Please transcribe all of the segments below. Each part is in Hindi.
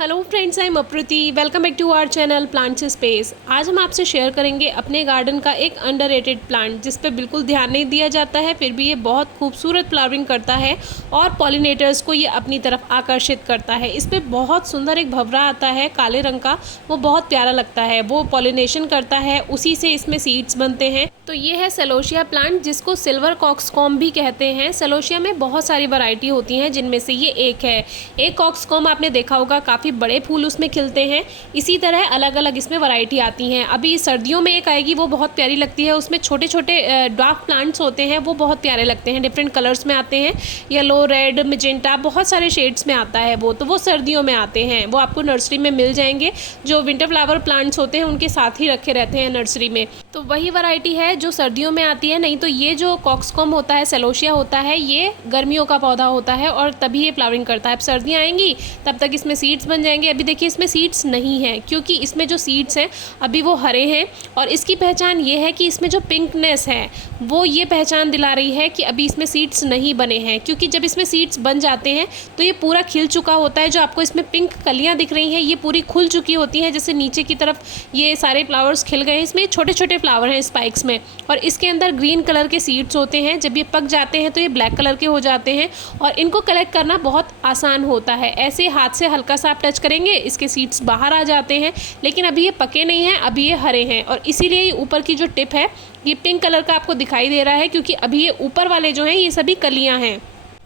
Hello friends, I am Apriti. Welcome back to our channel plants space. आज हम आपसे शेयर करेंगे अपने गार्डन का एक अंडररेटेड प्लांट जिस पे बिल्कुल ध्यान नहीं दिया जाता है, फिर भी ये बहुत खूबसूरत फ्लावरिंग करता है और पॉलिनेटर्स को ये अपनी तरफ आकर्षित करता है। इस पर बहुत सुंदर एक भंवरा आता है काले रंग का, वो बहुत प्यारा लगता है। वो पॉलिनेशन करता है, उसी से इसमें सीड्स बनते हैं। तो ये है सेलोशिया प्लांट, जिसको सिल्वर कॉक्सकॉम भी कहते हैं। सेलोशिया में बहुत सारी वैरायटी होती हैं, जिनमें से ये एक है। एक कॉक्सकॉम आपने देखा होगा, काफ़ी बड़े फूल उसमें खिलते हैं। इसी तरह अलग अलग इसमें वैरायटी आती हैं। अभी सर्दियों में एक आएगी, वो बहुत प्यारी लगती है। उसमें छोटे छोटे डार्क प्लांट्स होते हैं, वो बहुत प्यारे लगते हैं। डिफरेंट कलर्स में आते हैं, येलो, रेड, मैजेंटा, बहुत सारे शेड्स में आता है वो। तो वो सर्दियों में आते हैं, वो आपको नर्सरी में मिल जाएंगे। जो विंटर फ्लावर प्लांट्स होते हैं उनके साथ ही रखे रहते हैं नर्सरी में। तो वही वैरायटी है जो सर्दियों में आती है। नहीं तो ये जो कॉक्सकॉम होता है, सेलोशिया होता है, ये गर्मियों का पौधा होता है और तभी ये फ्लावरिंग करता है। अब सर्दियाँ आएंगी तब तक इसमें सीड्स बन जाएंगे। अभी देखिए इसमें सीड्स नहीं है, क्योंकि इसमें जो सीड्स हैं अभी वो हरे हैं। और इसकी पहचान ये है कि इसमें जो पिंकनेस है वो ये पहचान दिला रही है कि अभी इसमें सीड्स नहीं बने हैं। क्योंकि जब इसमें सीड्स बन जाते हैं तो ये पूरा खिल चुका होता है। जो आपको इसमें पिंक कलियाँ दिख रही हैं, ये पूरी खुल चुकी होती हैं। जैसे नीचे की तरफ ये सारे फ्लावर्स खिल गए हैं, इसमें छोटे छोटे फ्लावर हैं स्पाइक्स में, और इसके अंदर ग्रीन कलर के सीड्स होते हैं। जब ये पक जाते हैं तो ये ब्लैक कलर के हो जाते हैं और इनको कलेक्ट करना बहुत आसान होता है। ऐसे हाथ से हल्का सा आप टच करेंगे, इसके सीड्स बाहर आ जाते हैं। लेकिन अभी ये पके नहीं हैं, अभी ये हरे हैं, और इसीलिए ये ऊपर की जो टिप है ये पिंक कलर का आपको दिखाई दे रहा है, क्योंकि अभी ये ऊपर वाले जो हैं ये सभी कलियां हैं।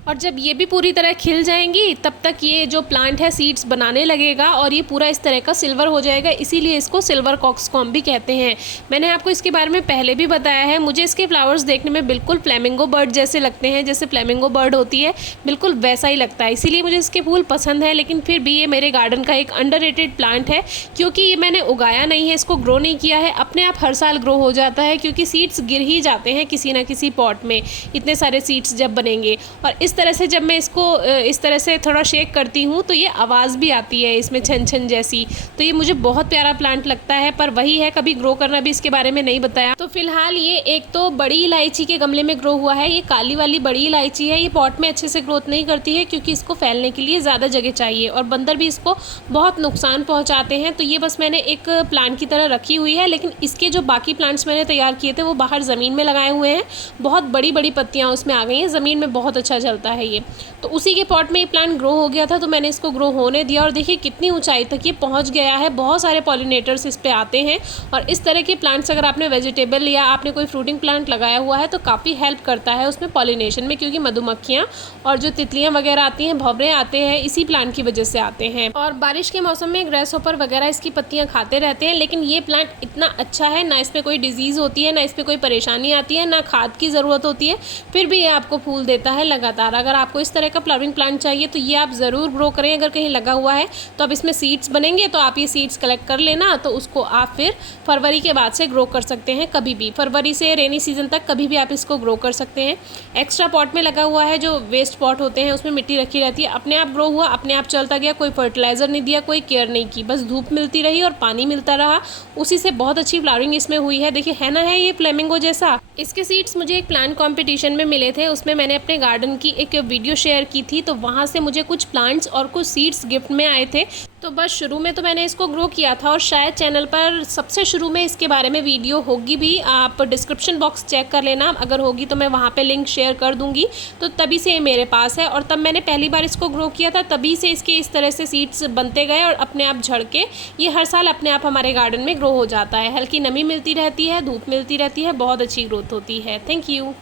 और जब ये भी पूरी तरह खिल जाएंगी तब तक ये जो प्लांट है सीड्स बनाने लगेगा और ये पूरा इस तरह का सिल्वर हो जाएगा। इसीलिए इसको सिल्वर कॉक्सकॉम भी कहते हैं। मैंने आपको इसके बारे में पहले भी बताया है। मुझे इसके फ्लावर्स देखने में बिल्कुल फ्लेमिंगो बर्ड जैसे लगते हैं, जैसे फ्लेमिंगो बर्ड होती है बिल्कुल वैसा ही लगता है। इसीलिए मुझे इसके फूल पसंद है। लेकिन फिर भी ये मेरे गार्डन का एक अंडररेटेड प्लांट है, क्योंकि ये मैंने उगाया नहीं है, इसको ग्रो नहीं किया है। अपने आप हर साल ग्रो हो जाता है, क्योंकि सीड्स गिर ही जाते हैं किसी ना किसी पॉट में, इतने सारे सीड्स जब बनेंगे। और इस तरह से जब मैं इसको इस तरह से थोड़ा शेक करती हूँ तो ये आवाज़ भी आती है इसमें, छन छन जैसी। तो ये मुझे बहुत प्यारा प्लांट लगता है। पर वही है, कभी ग्रो करना भी इसके बारे में नहीं बताया। तो फिलहाल ये एक तो बड़ी इलायची के गमले में ग्रो हुआ है। ये काली वाली बड़ी इलायची है। ये पॉट में अच्छे से ग्रोथ नहीं करती है, क्योंकि इसको फैलने के लिए ज़्यादा जगह चाहिए और बंदर भी इसको बहुत नुकसान पहुँचाते हैं। तो ये बस मैंने एक प्लांट की तरह रखी हुई है। लेकिन इसके जो बाकी प्लांट्स मैंने तैयार किए थे वो बाहर ज़मीन में लगाए हुए हैं। बहुत बड़ी बड़ी पत्तियाँ उसमें आ गई हैं, ज़मीन में बहुत अच्छा चलता है ये। तो उसी के पॉट में ये प्लांट ग्रो हो गया था, तो मैंने इसको ग्रो होने दिया। और देखिए कितनी ऊंचाई तक ये पहुंच गया है। बहुत सारे पॉलिनेटर्स इस पे आते हैं। और इस तरह के प्लांट्स अगर आपने वेजिटेबल या आपने कोई फ्रूटिंग प्लांट लगाया हुआ है तो काफ़ी हेल्प करता है उसमें पॉलिनेशन में, क्योंकि मधुमक्खियाँ और जो तितलियाँ वगैरह आती हैं, भंवरे आते हैं, इसी प्लांट की वजह से आते हैं। और बारिश के मौसम में ग्रेस होपर वगैरह इसकी पत्तियाँ खाते रहते हैं। लेकिन ये प्लांट इतना अच्छा है, ना इसमें कोई डिजीज़ होती है, ना इस पर कोई परेशानी आती है, ना खाद की ज़रूरत होती है, फिर भी ये आपको फूल देता है लगातार। अगर आपको इस तरह का फ्लावरिंग प्लांट चाहिए तो ये आप ज़रूर ग्रो करें। अगर कहीं लगा हुआ है तो अब इसमें सीड्स बनेंगे, तो आप ये सीड्स कलेक्ट कर लेना। तो उसको आप फिर फरवरी के बाद से ग्रो कर सकते हैं, कभी भी। फरवरी से रेनी सीजन तक कभी भी आप इसको ग्रो कर सकते हैं। एक्स्ट्रा पॉट में लगा हुआ है, जो वेस्ट पॉट होते हैं उसमें मिट्टी रखी रहती है। अपने आप ग्रो हुआ, अपने आप चलता गया, कोई फर्टिलाइज़र नहीं दिया, कोई केयर नहीं की, बस धूप मिलती रही और पानी मिलता रहा। उसी से बहुत अच्छी फ्लावरिंग इसमें हुई है। देखिए है ना, है ये फ्लेमिंगो जैसा। इसके सीड्स मुझे एक प्लांट कॉम्पिटिशन में मिले थे, उसमें मैंने अपने गार्डन की एक वीडियो शेयर की थी। तो वहाँ से मुझे कुछ प्लांट्स और कुछ सीड्स गिफ्ट में आए थे। तो बस शुरू में तो मैंने इसको ग्रो किया था, और शायद चैनल पर सबसे शुरू में इसके बारे में वीडियो होगी भी। आप डिस्क्रिप्शन बॉक्स चेक कर लेना, अगर होगी तो मैं वहाँ पे लिंक शेयर कर दूँगी। तो तभी से ये मेरे पास है, और तब मैंने पहली बार इसको ग्रो किया था, तभी से इसके इस तरह से सीड्स बनते गए और अपने आप झड़ के ये हर साल अपने आप हमारे गार्डन में ग्रो हो जाता है। हल्की नमी मिलती रहती है, धूप मिलती रहती है, बहुत अच्छी ग्रोथ होती है। Thank you.